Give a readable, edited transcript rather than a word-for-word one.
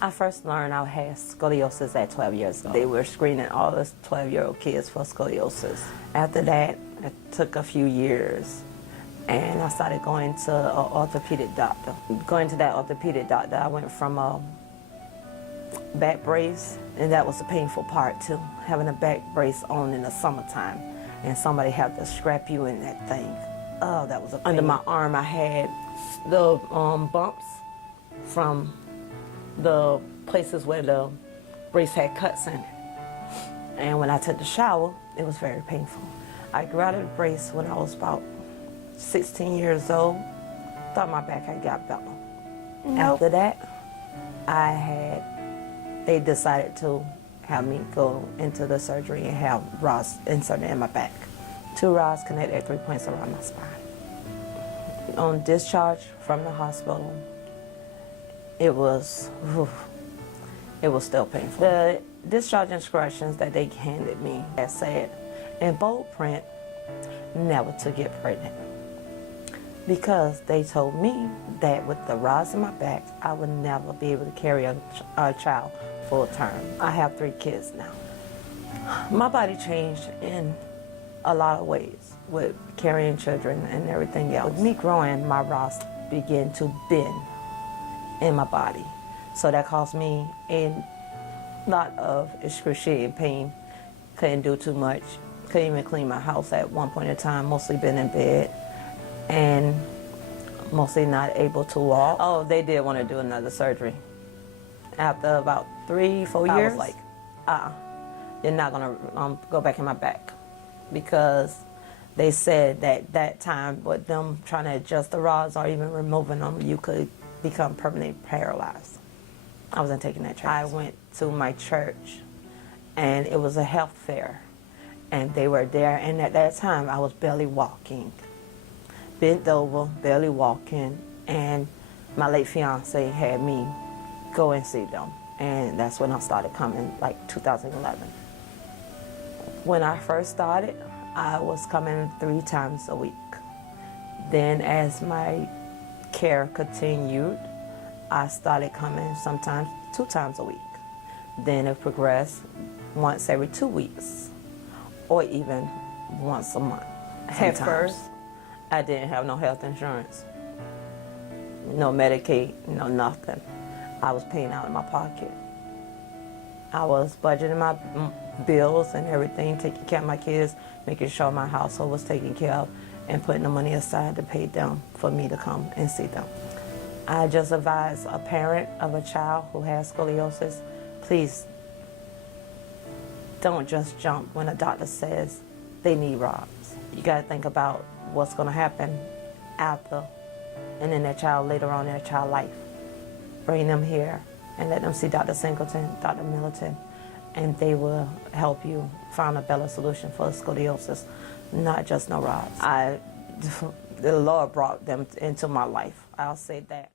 I first learned I had scoliosis at 12 years old. They were screening all the 12-year-old kids for scoliosis. After that, it took a few years, and I started going to an orthopedic doctor. Going to that orthopedic doctor, I went from a back brace, and that was the painful part too, having a back brace on in the summertime, and somebody had to strap you in that thing. Oh, that was a pain. Under my arm, I had the bumps from the places where the brace had cuts in it. And when I took the shower, it was very painful. I grew out of the brace when I was about 16 years old. Thought my back had got better. Nope. After that, they decided to have me go into the surgery and have rods inserted in my back. 2 rods connected at 3 points around my spine. On discharge from the hospital, it was still painful. The discharge instructions that they handed me said in bold print, never to get pregnant. Because they told me that with the rods in my back, I would never be able to carry a child full term. I have 3 kids now. My body changed in a lot of ways with carrying children and everything else. With me growing, my rods began to bend in my body. So that caused me a lot of excruciating pain. Couldn't do too much. Couldn't even clean my house at one point in time, mostly been in bed and mostly not able to walk. Oh, they did want to do another surgery. After about 3-4 years, I was like, you're not gonna go back in my back. Because they said that time with them trying to adjust the rods or even removing them, you could become permanently paralyzed. I wasn't taking that chance. I went to my church, and it was a health fair, and they were there, and at that time I was barely walking, bent over, barely walking, and my late fiance had me go and see them, and that's when I started coming, like 2011. When I first started, I was coming 3 times a week. Then as my care continued, I started coming sometimes 2 times a week. Then it progressed once every 2 weeks, or even once a month. At first, I didn't have no health insurance, no Medicaid, no nothing. I was paying out of my pocket. I was budgeting my bills and everything, taking care of my kids, making sure my household was taken care of, and putting the money aside to pay them for me to come and see them. I just advise a parent of a child who has scoliosis, please don't just jump when a doctor says they need rods. You gotta think about what's gonna happen after and in their child later on in their child life. Bring them here and let them see Dr. Singleton, Dr. Middleton, and they will help you find a better solution for scoliosis, not just no rods. The Lord brought them into my life, I'll say that.